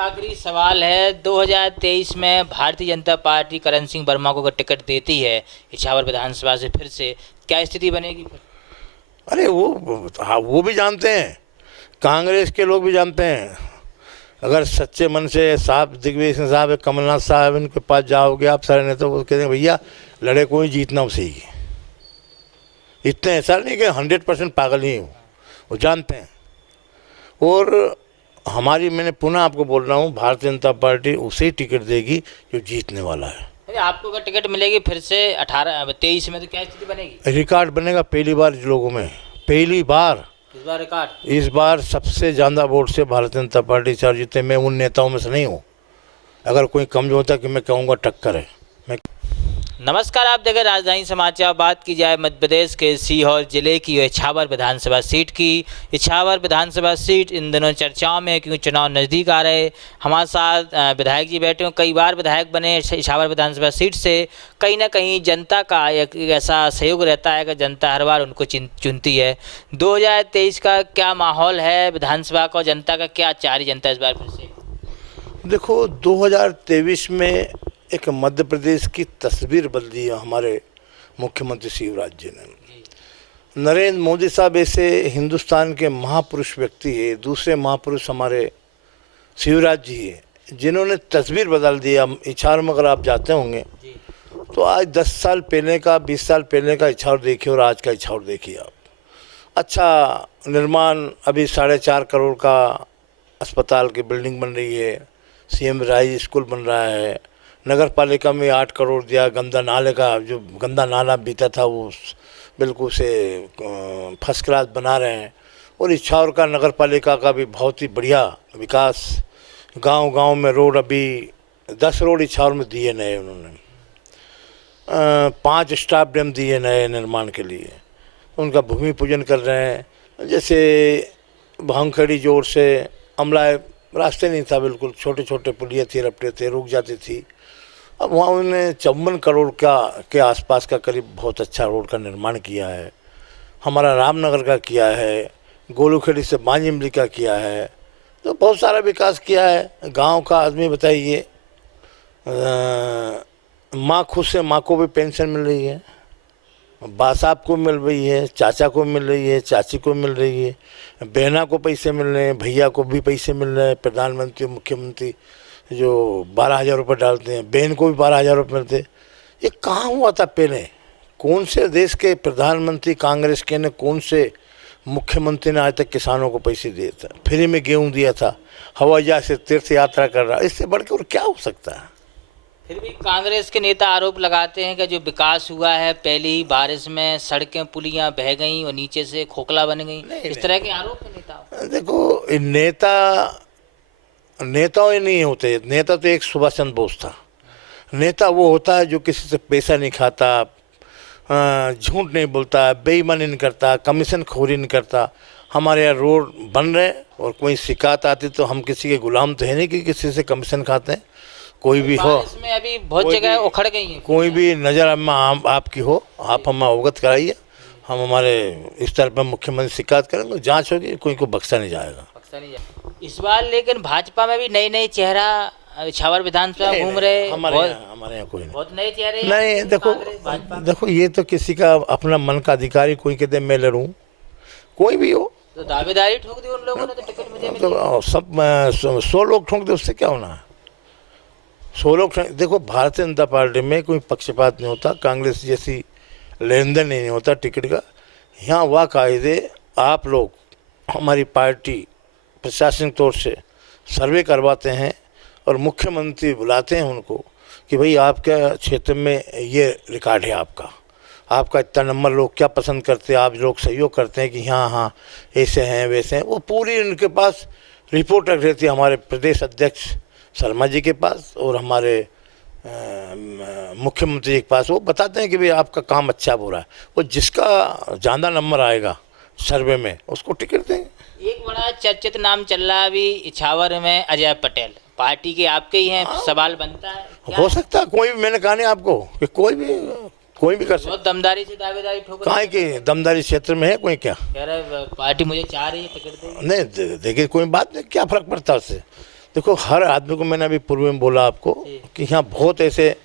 आखिरी सवाल है। 2023 में भारतीय जनता पार्टी करण सिंह वर्मा को अगर टिकट देती है इछावर विधानसभा से, फिर से क्या स्थिति बनेगी फिर? अरे वो भी जानते हैं, कांग्रेस के लोग भी जानते हैं। अगर सच्चे मन से साहब दिग्विजय सिंह साहब, कमलनाथ साहब, इनके पास जाओगे आप सारे नेता, वो कहते हैं भैया लड़े कोई जीतना उसे ही। इतने ऐसा नहीं कि 100% पागल ही हूँ, वो जानते हैं। और मैंने पुनः आपको बोल रहा हूँ, भारतीय जनता पार्टी उसे ही टिकट देगी जो जीतने वाला है। अरे आपको अगर टिकट मिलेगी फिर से 23 में, तो क्या स्थिति बनेगी? रिकॉर्ड बनेगा पहली बार लोगों में, पहली बार। इस बार रिकॉर्ड? इस बार सबसे ज़्यादा वोट से भारतीय जनता पार्टी चार जीते। मैं उन नेताओं में से नहीं हूँ, अगर कोई कम होता कि मैं कहूँगा टक्कर है। नमस्कार, आप देखें राजधानी समाचार। बात की जाए मध्य प्रदेश के सीहोर जिले की इछावर विधानसभा सीट की। इछावर विधानसभा सीट इन दिनों चर्चाओं में, क्योंकि चुनाव नज़दीक आ रहे। हमारे साथ विधायक जी बैठे हैं, कई बार विधायक बने इछावर विधानसभा सीट से। कहीं ना कहीं जनता का एक ऐसा सहयोग रहता है कि जनता हर बार उनको चुनती है। 2023 का क्या माहौल है विधानसभा का, जनता का क्या चाह रही जनता इस बार फिर से? देखो, 2023 में एक मध्य प्रदेश की तस्वीर बदली है हमारे मुख्यमंत्री शिवराज जी ने। नरेंद्र मोदी साहब ऐसे हिंदुस्तान के महापुरुष व्यक्ति है, दूसरे महापुरुष हमारे शिवराज जी है, जिन्होंने तस्वीर बदल दी। हम इछावर में अगर आप जाते होंगे तो आज 10 साल पहले का, 20 साल पहले का इछावर देखिए और आज का इछावर देखिए आप। अच्छा निर्माण, अभी 4.5 करोड़ का अस्पताल की बिल्डिंग बन रही है, सीएम राइज स्कूल बन रहा है, नगर पालिका में 8 करोड़ दिया। गंदा नाले का, जो गंदा नाला बीता था, वो बिल्कुल से फर्स्ट क्लास बना रहे हैं। और इछावर का नगर पालिका का भी बहुत ही बढ़िया विकास। गांव-गांव में रोड, अभी 10 रोड इछावर में दिए नए उन्होंने। 5 स्टाफ डैम दिए नए निर्माण के लिए, उनका भूमि पूजन कर रहे हैं। जैसे भांगखड़ी जोर से अमला रास्ते नहीं था, बिल्कुल छोटे छोटे पुलिया थी, रपटे थे, रुक जाती थी। अब वहाँ उन्होंने 54 करोड़ के आसपास का करीब बहुत अच्छा रोड का निर्माण किया है। हमारा रामनगर का किया है, गोलूखेड़ी से बांजिमली का किया है, तो बहुत सारा विकास किया है। गांव का आदमी बताइए, माँ खुश है, माँ को भी पेंशन मिल रही है, बा साहब को मिल रही है, चाचा को मिल रही है, चाची को मिल रही है, बहना को पैसे मिल रहे हैं, भैया को भी पैसे मिल रहे हैं। प्रधानमंत्री मुख्यमंत्री जो 12,000 रुपये डालते हैं, बहन को भी 12,000 रुपये मिलते। ये कहाँ हुआ था पहले? कौन से देश के प्रधानमंत्री कांग्रेस के ने, कौन से मुख्यमंत्री ने आज तक किसानों को पैसे दिए था? फ्री में गेहूँ दिया था, हवाई जहाज से तीर्थ यात्रा कर रहा। इससे बढ़ के और क्या हो सकता है? फिर भी कांग्रेस के नेता आरोप लगाते हैं कि जो विकास हुआ है, पहली ही बारिश में सड़कें पुलियां बह गईं और नीचे से खोखला बन गई। इस तरह के आरोप है नेता। देखो, नेताओं ही नहीं होते। नेता तो एक सुभाष चंद्र बोस था। नेता वो होता है जो किसी से पैसा नहीं खाता, झूठ नहीं बोलता, बेईमानी नहीं करता, कमीशन खोरी नहीं करता। हमारे यहाँ रोड बन रहे और कोई शिकायत आती तो हम किसी के गुलाम तो है नहीं कि किसी से कमीशन खाते हैं। कोई भी हो, इसमें अभी बहुत जगह उखड़ गई है। कोई भी नज़र में आपकी हो, आप हमें अवगत कराइए। हम हमारे स्तर पर मुख्यमंत्री शिकायत करेंगे, जांच होगी, कोई को बख्शा नहीं जाएगा। इस बार लेकिन भाजपा में भी नई नई चेहरा इछावर विधानसभा घूम रहे। हमारे यहाँ कोई नहीं, बहुत नए चेहरे नहीं। देखो ये तो किसी का अपना मन का अधिकारी। कोई कहते मैं लड़ूं, कोई भी हो, तो दावेदारी ठोक दी उन लोगों ने, तो टिकट मुझे मिली। तो सब 100 लोग ठोक दे, उससे क्या होना है? 100 लोग। देखो, भारतीय जनता पार्टी में कोई पक्षपात नहीं होता, कांग्रेस जैसी लेन देन नहीं होता टिकट का। यहाँ वाकायदे आप लोग, हमारी पार्टी प्रशासनिक तौर से सर्वे करवाते हैं और मुख्यमंत्री बुलाते हैं उनको कि भाई आपके क्षेत्र में ये रिकॉर्ड है आपका इतना नंबर, लोग क्या पसंद करते हैं, आप लोग सहयोग करते हैं कि हाँ ऐसे हैं वैसे हैं। वो पूरी उनके पास रिपोर्ट रख रहती है, हमारे प्रदेश अध्यक्ष शर्मा जी के पास और हमारे मुख्यमंत्री के पास। वो बताते हैं कि भाई आपका काम अच्छा हो रहा है। वो जिसका ज़्यादा नंबर आएगा सर्वे में उसको टिकट देंगे। एक बड़ा चर्चित नाम चल रहा है अभी इछावर में, अजय पटेल, पार्टी के आपके ही हैं। सवाल बनता है, हो सकता है कोई भी, मैंने कहा नहीं आपको कि कोई भी कर सकता। बहुत दमदारी से दावेदारी ठोक कहाँ की दमदारी क्षेत्र में है कोई? क्या कह रहे पार्टी मुझे चाह रही है टिकट दे? नहीं, देखिए कोई बात नहीं, क्या फर्क पड़ता है उससे। देखो, हर आदमी को, मैंने अभी पूर्व में बोला आपको कि यहाँ बहुत ऐसे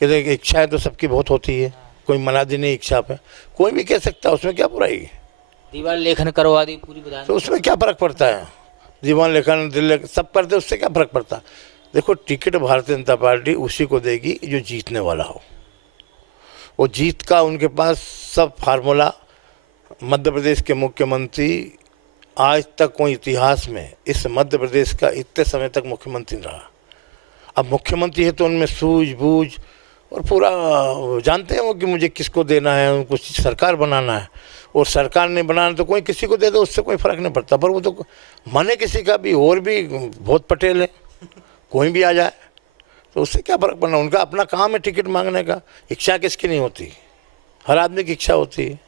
इच्छाएं तो सबकी बहुत होती है, कोई मनादी नहीं इच्छा पे, कोई भी कह सकता है, उसमें क्या बुराई है? दीवार लेखन करवा दी पूरी विधान तो उसमें क्या फ़र्क पड़ता है? दीवान लेखन दिल लेखन सब करते, उससे क्या फ़र्क पड़ता है? देखो, टिकट भारतीय जनता पार्टी उसी को देगी जो जीतने वाला हो। वो जीत का उनके पास सब फार्मूला, मध्य प्रदेश के मुख्यमंत्री आज तक कोई इतिहास में इस मध्य प्रदेश का इतने समय तक मुख्यमंत्री नहीं रहा। अब मुख्यमंत्री है तो उनमें सूझबूझ और पूरा जानते हैं वो कि मुझे किसको देना है, उनको सरकार बनाना है, और सरकार नहीं बनाना तो कोई किसी को दे दो, उससे कोई फ़र्क नहीं पड़ता। पर वो तो माने किसी का भी, और भी बहुत पटेल है, कोई भी आ जाए तो उससे क्या फ़र्क पड़ना? उनका अपना काम है टिकट मांगने का। इच्छा किसकी नहीं होती? हर आदमी की इच्छा होती है।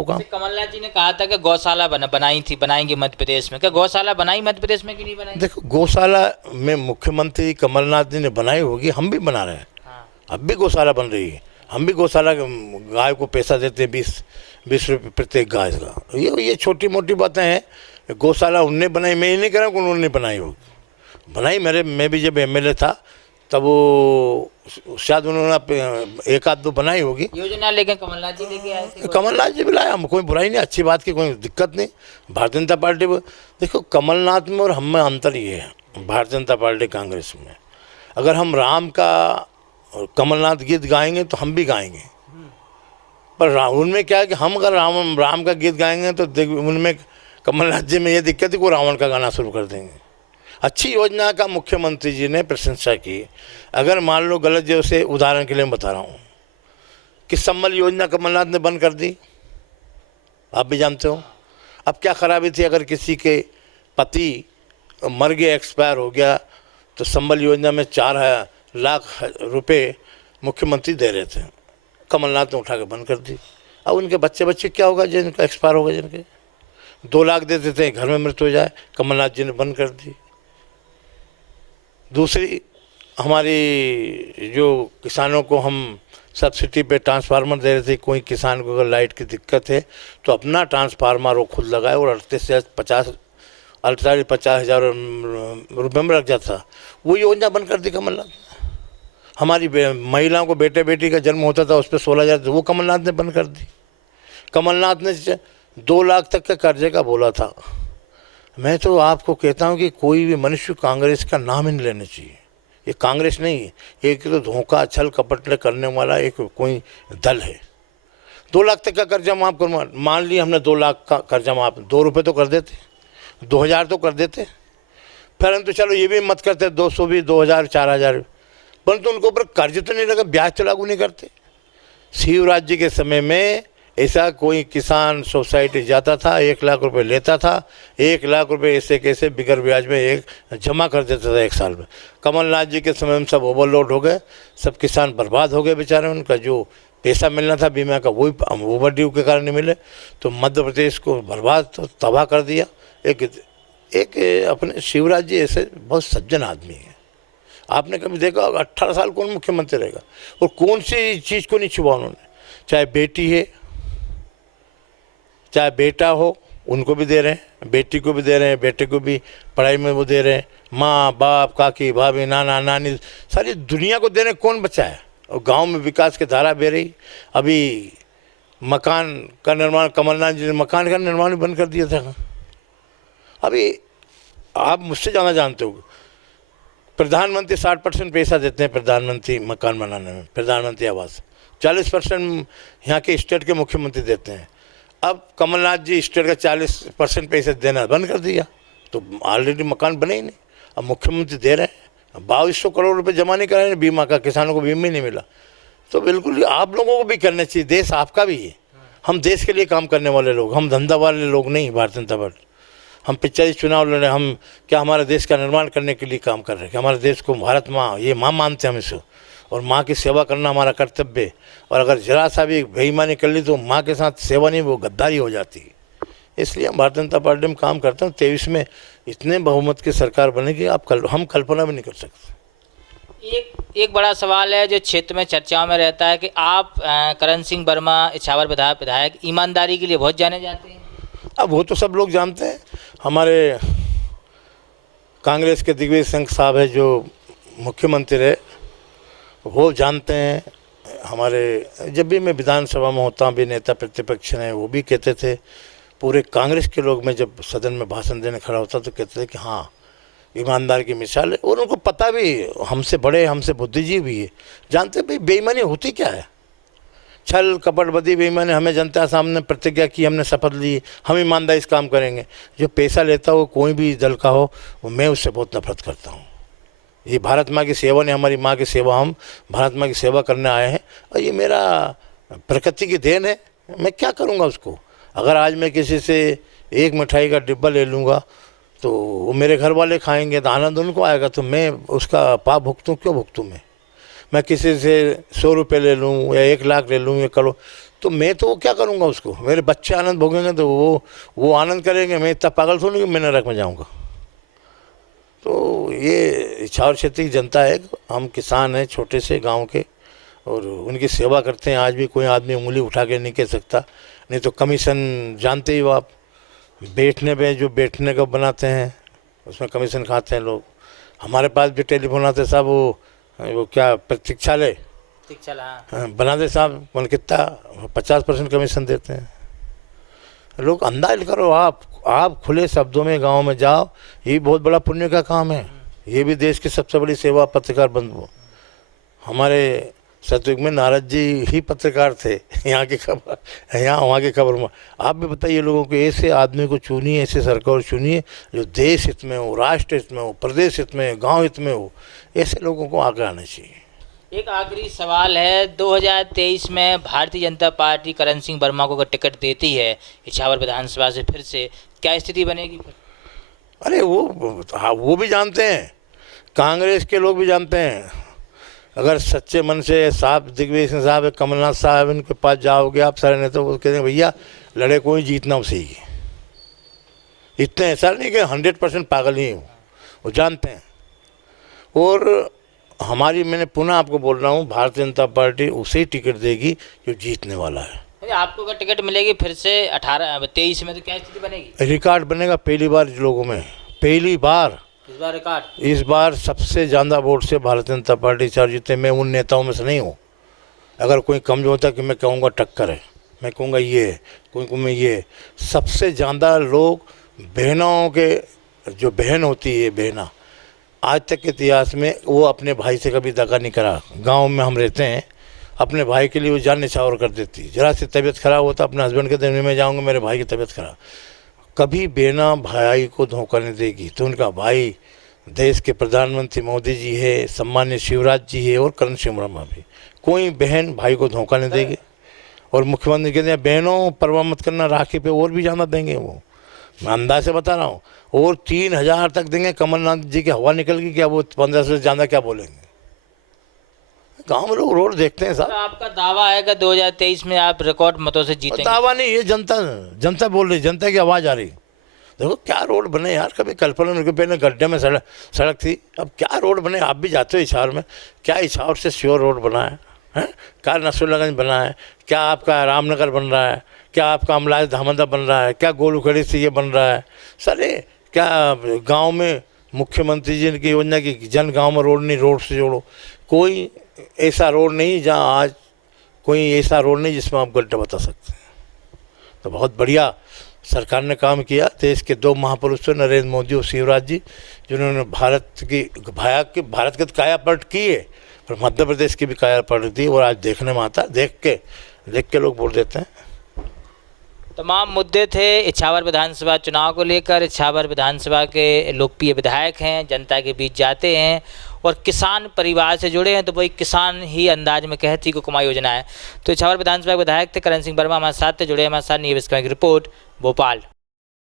कमलनाथ जी ने कहा था कि गौशाला बनाएंगे मध्य प्रदेश में। क्या गौशाला बनाई मध्य प्रदेश में कि नहीं बनाई? देखो, गौशाला में मुख्यमंत्री कमलनाथ जी ने बनाई होगी, हम भी बना रहे हैं। अब भी गौशाला बन रही है, हम भी गौशाला गाय को पैसा देते हैं 20 रुपये प्रत्येक गाय का। ये छोटी मोटी बातें हैं। गौशाला उनने बनाई, मैं ये नहीं कह रहा हूँ कि उन्होंने बनाई होगी। बनाई मैं भी जब एमएलए था तब वो शायद उन्होंने एक आध दो बनाई होगी योजना, लेकिन कमलनाथ जी लेके आए थे। कमलनाथ जी भी लाया, हम कोई बुराई नहीं, अच्छी बात की, कोई दिक्कत नहीं। भारतीय जनता पार्टी देखो, कमलनाथ में और हम में अंतर ये है, भारतीय जनता पार्टी कांग्रेस में, अगर हम राम का और कमलनाथ गीत गाएंगे तो हम भी गाएंगे, पर उनमें क्या है कि हम अगर राम का गीत गाएंगे तो उनमें कमलनाथ जी में ये दिक्कत है कि वो रावण का गाना शुरू कर देंगे। अच्छी योजना का मुख्यमंत्री जी ने प्रशंसा की। अगर मान लो गलत, जैसे उदाहरण के लिए मैं बता रहा हूँ कि संबल योजना कमलनाथ ने बंद कर दी, आप भी जानते हो। अब क्या खराबी थी? अगर किसी के पति मर गया, एक्सपायर हो गया, तो संबल योजना में 4 लाख रुपए मुख्यमंत्री दे रहे थे, कमलनाथ ने उठा के बंद कर दी। अब उनके बच्चे क्या होगा जिनका एक्सपायर होगा, जिनके 2 लाख दे देते हैं, घर में मृत्यु हो जाए, कमलनाथ जी ने बंद कर दी। दूसरी, हमारी जो किसानों को हम सब्सिडी पे ट्रांसफार्मर दे रहे थे, कोई किसान को अगर लाइट की दिक्कत है तो अपना ट्रांसफार्मर वो खुद लगाए और 48,50,000 रुपये में रख जाता था। वो योजना बंद कर दी कमलनाथ। हमारी महिलाओं को बेटे बेटी का जन्म होता था, उस पर 16,000, वो कमलनाथ ने बंद कर दी। कमलनाथ ने 2 लाख तक के कर्जे का बोला था। मैं तो आपको कहता हूं कि कोई भी मनुष्य कांग्रेस का नाम ही नहीं लेना चाहिए। ये कांग्रेस नहीं, एक तो धोखा छल कपट करने वाला एक कोई दल है। 2 लाख तक का कर्जा माफ़ करूँगा, मान लिया हमने 2 लाख का कर्जा माफ़, 2 रुपये तो कर देते, 2,000 तो कर देते, परंतु चलो ये भी मत करते 200 भी, 2,000 4,000, परंतु उनके ऊपर कर्ज तो नहीं लगा, ब्याज तो लागू नहीं करते। शिवराज जी के समय में ऐसा कोई किसान सोसाइटी जाता था, 1 लाख रुपए लेता था, 1 लाख रुपए ऐसे कैसे बिगर ब्याज में एक जमा कर देता था 1 साल में। कमलनाथ जी के समय में सब ओवरलोड हो गए, सब किसान बर्बाद हो गए बेचारे, उनका जो पैसा मिलना था बीमा का वही ओवर ड्यू के कारण नहीं मिले, तो मध्य प्रदेश को बर्बाद तो तबाह कर दिया। एक अपने शिवराज जी ऐसे बहुत सज्जन आदमी है। आपने कभी देखा 18 साल कौन मुख्यमंत्री रहेगा, और कौन सी चीज़ को नहीं छुपा उन्होंने, चाहे बेटी है चाहे बेटा हो, उनको भी दे रहे हैं, बेटी को भी दे रहे हैं, बेटे को भी पढ़ाई में वो दे रहे हैं, माँ बाप काकी भाभी नाना नानी सारी दुनिया को दे रहे हैं, कौन बचा है? और गांव में विकास की धारा बह रही। अभी मकान का निर्माण, कमलनाथ जी ने मकान का निर्माण भी बंद कर दिया था। अभी आप मुझसे ज़्यादा जानते हो, प्रधानमंत्री 60% पैसा देते हैं प्रधानमंत्री मकान बनाने में, प्रधानमंत्री आवास 40% यहाँ के स्टेट के मुख्यमंत्री देते हैं। अब कमलनाथ जी स्टेट का 40% पैसे देना बंद कर दिया, तो ऑलरेडी मकान बने ही नहीं। अब मुख्यमंत्री दे रहे हैं, 2200 करोड़ रुपए जमा नहीं कराए बीमा का, किसानों को बीमा ही नहीं मिला। तो बिल्कुल आप लोगों को भी करना चाहिए, देश आपका भी है। हम देश के लिए काम करने वाले लोग, हम धंधा वाले लोग नहीं। भारतीय जनता पार्टी हम 45 चुनाव लड़ रहे, हम क्या हमारे देश का निर्माण करने के लिए काम कर रहे हैं कि हमारे देश को भारत माँ, ये माँ मानते हैं हम इसको, और माँ की सेवा करना हमारा कर्तव्य है। और अगर जरा सा भी बेईमानी कर ली तो माँ के साथ सेवा नहीं, वो गद्दारी हो जाती है। इसलिए हम भारतीय जनता पार्टी में काम करते हैं। 23 में इतने बहुमत की सरकार बनेगी, हम कल्पना भी नहीं कर सकते। एक बड़ा सवाल है जो क्षेत्र में चर्चाओं में रहता है कि आप करण सिंह वर्मा इछावर विधायक ईमानदारी के लिए बहुत जाने जाते हैं। अब वो तो सब लोग जानते हैं। हमारे कांग्रेस के दिग्विजय सिंह साहब है जो मुख्यमंत्री रहे, वो जानते हैं। हमारे जब भी मैं विधानसभा में होता हूँ, भी नेता प्रतिपक्ष हैं, वो भी कहते थे, पूरे कांग्रेस के लोग, मैं जब सदन में भाषण देने खड़ा होता तो कहते थे कि हाँ ईमानदार की मिसाल है। और उनको पता भी, हमसे बड़े, हमसे बुद्धिजीवी भी है, जानते भाई बेईमानी होती क्या है। छल कपट बदी बेईमानी, हमें जनता सामने प्रतिज्ञा की, हमने शपथ ली, हम ईमानदारी से काम करेंगे। जो पैसा लेता हो कोई भी दल का हो, मैं उससे बहुत नफरत करता हूँ। ये भारत माँ की सेवा नहीं, हमारी माँ की सेवा, हम भारत माँ की सेवा करने आए हैं और ये मेरा प्रकृति की देन है। मैं क्या करूँगा उसको। अगर आज मैं किसी से एक मिठाई का डिब्बा ले लूँगा तो वो मेरे घर वाले खाएंगे तो आनंद उनको आएगा, तो मैं उसका पाप भुगतूँ, क्यों भुगतूँ। मैं किसी से 100 रुपये ले लूँ या 1 लाख ले लूँ या करो, तो मैं तो क्या करूँगा उसको। मेरे बच्चे आनंद भोगेंगे तो वो आनंद करेंगे, मैं इतना पागल थोड़ी कि मैं नरक में जाऊँगा। तो ये इछावर क्षेत्र की जनता है, हम किसान हैं छोटे से गांव के और उनकी सेवा करते हैं। आज भी कोई आदमी उंगली उठा के नहीं कह सकता, नहीं तो कमीशन जानते ही हो आप, बैठने पे जो बैठने का बनाते हैं उसमें कमीशन खाते हैं लोग। हमारे पास भी टेलीफोन आते साहब, वो क्या प्रतीक्षालय बनाते साहब, मन कितना 50% कमीशन देते हैं। लोग अंदाज करो, आप खुले शब्दों में गांव में जाओ, ये बहुत बड़ा पुण्य का काम है। ये भी देश की सबसे बड़ी सेवा पत्रकार बंधु। हमारे सतयुग में नारद जी ही पत्रकार थे, यहाँ की खबर यहाँ वहाँ की खबर में। आप भी बताइए लोगों को, ऐसे आदमी को चुनिए, ऐसे सरकार चुनिए जो देश हित में हो, राष्ट्र हित में हो, प्रदेश हित में हो, गाँव हित में हो। ऐसे लोगों को आगे आना चाहिए। एक आखिरी सवाल है, 2023 में भारतीय जनता पार्टी करण सिंह वर्मा को अगर टिकट देती है इछावर विधानसभा से, फिर से क्या स्थिति बनेगी फिर? अरे वो भी जानते हैं, कांग्रेस के लोग भी जानते हैं। अगर सच्चे मन से साहब दिग्विजय सिंह साहब, कमलनाथ साहब, इनके पास जाओगे आप सारे नेता, वो कहते हैं भैया लड़े कोई जीतना उसे ही। इतने ऐसा नहीं कि 100% पागल ही हूँ, वो जानते हैं। और हमारी, मैंने पुनः आपको बोल रहा हूँ, भारतीय जनता पार्टी उसे ही टिकट देगी जो जीतने वाला है। आपको अगर टिकट मिलेगी फिर से 23 में, तो क्या स्थिति बनेगी? रिकॉर्ड बनेगा पहली बार लोगों में, पहली बार इस बार रिकॉर्ड, इस बार सबसे ज़्यादा वोट से भारतीय जनता पार्टी चार जीते। मैं उन नेताओं में से नहीं हूँ। अगर कोई कमजोर होता कि मैं कहूँगा टक्कर है, मैं कहूँगा ये है, कोई को मैं ये। सबसे ज़्यादा लोग बहनों के, जो बहन होती है बहना, आज तक के इतिहास में वो अपने भाई से कभी दगा नहीं करा। गांव में हम रहते हैं, अपने भाई के लिए वो जान निछावर कर देती। जरा सी तबीयत खराब होता अपने हस्बैंड के देने में जाऊंगा, मेरे भाई की तबीयत खराब, कभी बहना भाई को धोखा नहीं देगी। तो उनका भाई देश के प्रधानमंत्री मोदी जी है, सम्मान्य शिवराज जी है और करण सिंह वर्मा भी। कोई बहन भाई को धोखा नहीं देगी। और मुख्यमंत्री कहते हैं बहनों परवाह मत करना, राखी पे और भी ज़्यादा देंगे वो, मैं अंदाज से बता रहा हूँ। और 3000 तक देंगे। कमलनाथ जी की हवा निकल गई क्या, वो 1500 से ज़्यादा क्या बोलेंगे। गांव में लोग रोड देखते हैं साहब। आपका दावा है कि 2023 में आप रिकॉर्ड मतों से जीतेंगे? दावा नहीं, ये जनता बोल रही, जनता की आवाज़ आ रही। देखो क्या रोड बने यार, कभी कल्पना में पहले गड्ढे में सड़क थी, अब क्या रोड बने। आप भी जाते हो इछावर में, क्या इछावर से श्योर रोड बना है, क्या नसरुल्लागंज बना है, क्या आपका रामनगर बन रहा है, क्या आपका अमलाज धामंदा बन रहा है, क्या गोलूखड़ी से ये बन रहा है। सारे क्या गांव में मुख्यमंत्री जी की योजना की जन गांव में रोड नहीं, रोड से जोड़ो। कोई ऐसा रोड नहीं जहां आज कोई ऐसा रोड नहीं जिसमें आप गड्ढा बता सकते हैं। तो बहुत बढ़िया सरकार ने काम किया। देश के 2 महापुरुष थे, नरेंद्र मोदी और शिवराज जी, जिन्होंने भारत के काया पलट की है, पर मध्य प्रदेश की भी काया पलट दी। और आज देखने में आता, देख के लोग बोल देते हैं। तमाम मुद्दे थे इछावर विधानसभा चुनाव को लेकर। इछावर विधानसभा के लोकप्रिय विधायक हैं, जनता के बीच जाते हैं और किसान परिवार से जुड़े हैं, तो वही किसान ही अंदाज में कहती को कमाई योजना है। तो इछावर विधानसभा के विधायक थे करण सिंह वर्मा, हमारे साथ थे, जुड़े हमारे साथ। न्यूज़ की रिपोर्ट, भोपाल।